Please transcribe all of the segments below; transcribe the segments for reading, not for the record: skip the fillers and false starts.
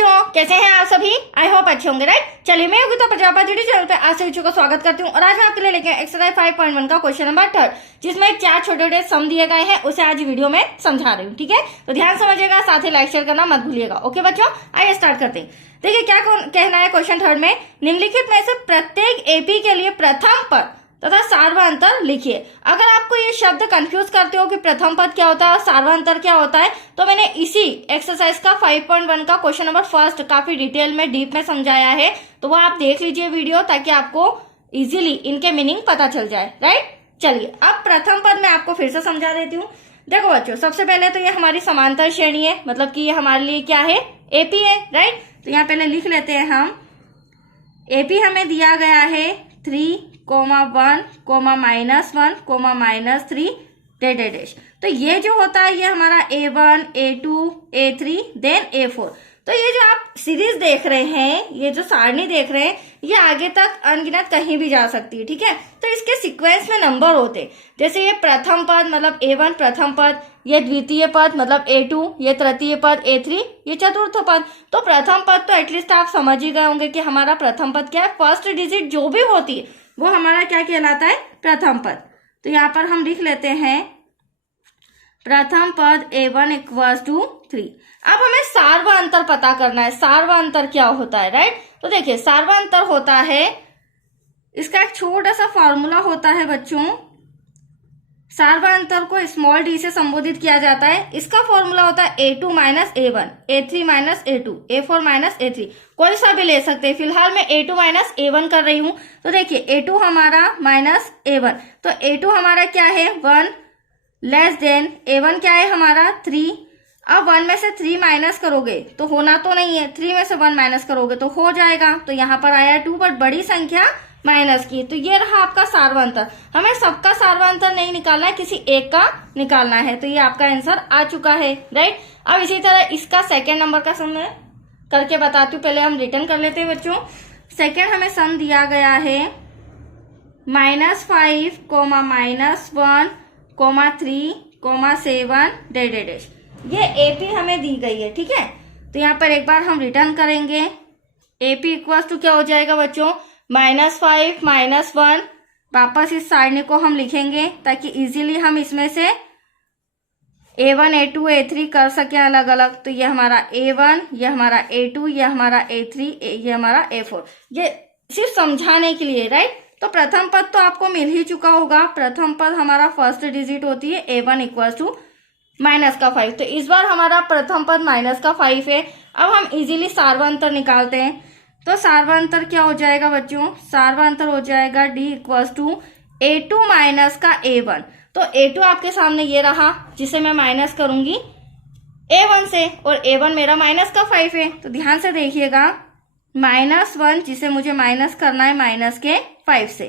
बच्चों, कैसे हैं आप सभी? आई होप अच्छे होंगे, राइट। चलिए, मैं योगिता प्रजापति चैनल पे आप सभी को स्वागत करती हूँ और आज मैं आपके लिए लेके एक्सरसाइज 5.1 का क्वेश्चन नंबर 3 जिसमें 4 छोटे छोटे सम दिए गए हैं, उसे आज वीडियो में समझा रही हूँ। ठीक है, तो ध्यान समझिएगा, साथ ही लाइक शेयर करना मत भूलिएगा। ओके बच्चों, आइए स्टार्ट करते हैं। देखिए क्या कहना है क्वेश्चन 3 में, निम्नलिखित में से प्रत्येक एपी के लिए प्रथम पद तथा सार्वंतर लिखिए। अगर आपको ये शब्द कंफ्यूज करते हो कि प्रथम पद क्या होता है और सार्वंतर क्या होता है, तो मैंने इसी एक्सरसाइज का 5.1 का क्वेश्चन नंबर 1 काफी डिटेल में डीप में समझाया है, तो वो आप देख लीजिए वीडियो, ताकि आपको इजीली इनके मीनिंग पता चल जाए, राइट। चलिए, अब प्रथम पद मैं आपको फिर से समझा देती हूँ। देखो बच्चों, सबसे पहले तो ये हमारी समांतर श्रेणी है, मतलब कि ये हमारे लिए क्या है, एपी है, राइट। तो यहाँ पहले लिख लेते हैं हम, एपी हमें दिया गया है 3, -1, -1, -3 तो ये जो होता है ये हमारा A1, A2, A3 then A4। तो ये जो आप सीरीज देख रहे हैं, ये जो सारणी देख रहे हैं, ये आगे तक अनगिनत कहीं भी जा सकती है। ठीक है, तो इसके सीक्वेंस में नंबर होते हैं, जैसे ये प्रथम पद मतलब A1 प्रथम पद, ये द्वितीय पद मतलब A2, ये तृतीय पद A3, ये चतुर्थ पद। तो प्रथम पद तो एटलीस्ट आप समझ ही गए होंगे कि हमारा प्रथम पद क्या है, फर्स्ट डिजिट जो भी होती है वो हमारा क्या कहलाता है, प्रथम पद। तो यहाँ पर हम लिख लेते हैं प्रथम पद A1 = 3। अब हमें सार्वंतर पता करना है, सार्वंतर क्या होता है, राइट। तो देखिए, सार्वंतर होता है, इसका एक छोटा सा फॉर्मूला होता है बच्चों। सार्वंतर को स्मॉल डी से संबोधित किया जाता है। इसका फॉर्मूला होता है A2 - A1, A3 - A2, A4 - A3, कोई सा भी ले सकते हैं। फिलहाल मैं A2 - A1 कर रही हूं। तो देखिए, A2 हमारा -A1, तो A2 हमारा क्या है, 1 लेस देन A1 क्या है हमारा 3। अब 1 में से 3 माइनस करोगे तो होना तो नहीं है, 3 में से 1 माइनस करोगे तो हो जाएगा। तो यहाँ पर आया 2, बट बड़ी संख्या माइनस की। तो ये रहा आपका सार्वंतर। हमें सबका सार्वंतर नहीं निकालना है, किसी एक का निकालना है। तो ये आपका आंसर आ चुका है, राइट। अब इसी तरह इसका सेकेंड नंबर का सम मैं करके बताती हूँ। पहले हम रिटर्न कर लेते हैं बच्चों। सेकेंड हमें सम दिया गया है -5, -1, -3, 7 ये एपी हमें दी गई है। ठीक है, तो यहाँ पर एक बार हम रिटर्न करेंगे। एपी = क्या हो जाएगा बच्चों, -5, -1। वापस इस सारणी को हम लिखेंगे ताकि इजीली हम इसमें से A1, A2, A3 कर सके अलग अलग। तो ये हमारा A1, ये हमारा A2, ये हमारा A3, ये हमारा A4। ये सिर्फ समझाने के लिए, राइट। तो प्रथम पद तो आपको मिल ही चुका होगा। प्रथम पद हमारा फर्स्ट डिजिट होती है, A1 = -5। तो इस बार हमारा प्रथम पद -5 है। अब हम इजीली सार्वंतर निकालते हैं। तो सार्वंतर क्या हो जाएगा बच्चों, सार्वंतर हो जाएगा D = A2 - A1। तो A2 आपके सामने ये रहा, जिसे मैं माइनस करूंगी A1 से, और A1 मेरा -5 है। तो ध्यान से देखिएगा, -1 जिसे मुझे माइनस करना है -5 से,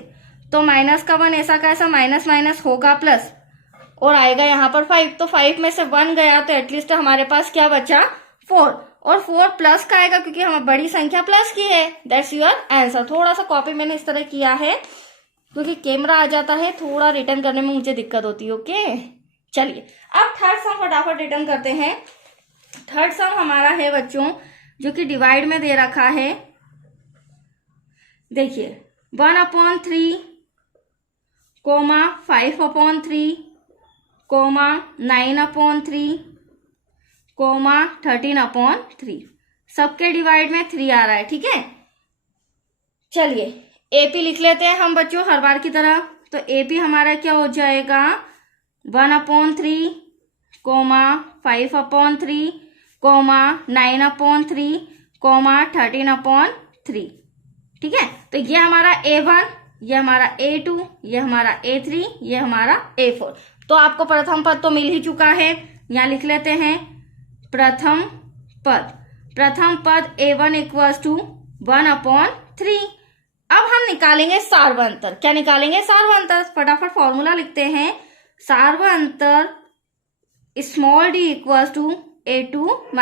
तो -1 ऐसा कैसा माइनस माइनस होगा प्लस, और आएगा यहाँ पर 5। तो 5 में से 1 गया, तो एटलीस्ट हमारे पास क्या बचा, 4, और 4 प्लस का आएगा क्योंकि हमें बड़ी संख्या प्लस की है। That's your answer. थोड़ा सा कॉपी मैंने इस तरह किया है क्योंकि कैमरा आ जाता है, थोड़ा रिटर्न करने में मुझे दिक्कत होती है। ओके, चलिए अब थर्ड सम फटाफट रिटर्न करते हैं। थर्ड सम हमारा है बच्चों, जो कि डिवाइड में दे रखा है। देखिए, 1/3, 5/3, 9/3, 13/3। सबके डिवाइड में 3 आ रहा है। ठीक है, चलिए एपी लिख लेते हैं हम बच्चों हर बार की तरह। तो एपी हमारा क्या हो जाएगा, 1/3, 5/3, 9/3, 13/3। ठीक है, तो ये हमारा A1, ये हमारा A2, ये हमारा A3, ये हमारा A4। तो आपको प्रथम पद तो मिल ही चुका है। यहाँ लिख लेते हैं प्रथम पद। प्रथम पद A1 = 1/3। अब हम निकालेंगे सार्वंतर। क्या निकालेंगे, सार्वंतर। फटाफट फॉर्मूला लिखते हैं। सार्वंतर स्मॉल d = A2 -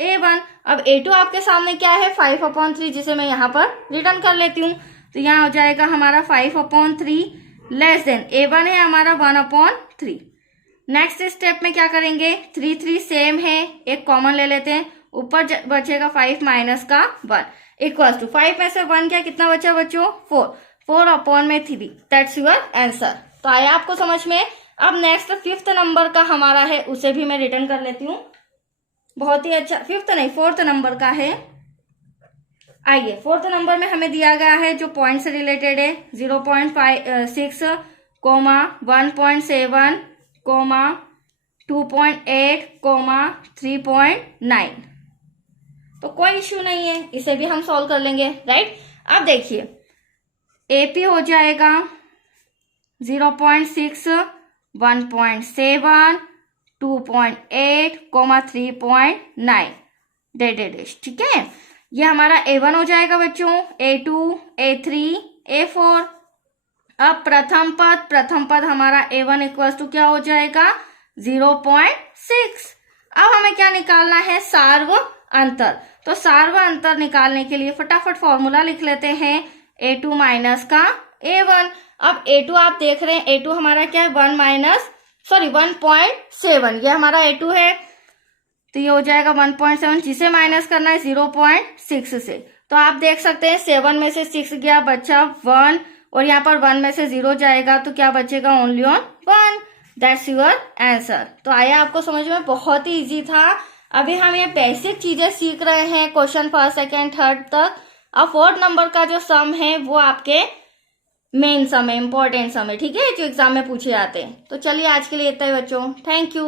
A1। अब A2 आपके सामने क्या है, 5/3, जिसे मैं यहाँ पर रिटर्न कर लेती हूँ। तो यहाँ हो जाएगा हमारा 5/3 लेस देन A1 है हमारा 1/3। नेक्स्ट स्टेप में क्या करेंगे, 3 3 सेम है, एक कॉमन ले लेते हैं, ऊपर बचेगा 5 माइनस का 1 इक्वल टू 5 में से 1 क्या कितना बचा बच्चों 4 अपॉन में 3 दैट्स योर आंसर। तो आया आपको समझ में। अब नेक्स्ट 5th नंबर का हमारा है, उसे भी मैं रिटर्न कर लेती हूँ। बहुत ही अच्छा, 5th नहीं 4th नंबर का है। आइए 4th नंबर में हमें दिया गया है जो पॉइंट से रिलेटेड है 0.6, 1.7, 2.8, 3.9। तो कोई इश्यू नहीं है, इसे भी हम सॉल्व कर लेंगे, राइट। अब देखिए एपी हो जाएगा 0.6, 1.7, 2.8, 3.9 डेडेडेश, ठीक है। ये हमारा A1 हो जाएगा बच्चों, A2, A3, A4। अब प्रथम पद हमारा A1 इक्वल टू क्या हो जाएगा 0.6। अब हमें क्या निकालना है सार्व अंतर। तो सार्व अंतर निकालने के लिए फटाफट फॉर्मूला लिख लेते हैं A2 माइनस का A1। अब A2 आप देख रहे हैं, A2 हमारा क्या है 1.7, ये हमारा A2 है। तो ये हो जाएगा 1.7, जिसे माइनस करना है 0.6 से। तो आप देख सकते हैं 7 में से 6 गया, बचा 1, और यहाँ पर 1 में से 0 जाएगा तो क्या बचेगा only on 1। That's your answer. तो आया आपको समझ में, बहुत ही इजी था। अभी हम ये बेसिक चीजें सीख रहे हैं क्वेश्चन फर्स्ट सेकेंड थर्ड तक। अब 4th नंबर का जो सम है वो आपके मेन सम है, इंपॉर्टेंट सम है, ठीक है, जो एग्जाम में पूछे जाते हैं। तो चलिए आज के लिए इतना ही बच्चों, थैंक यू।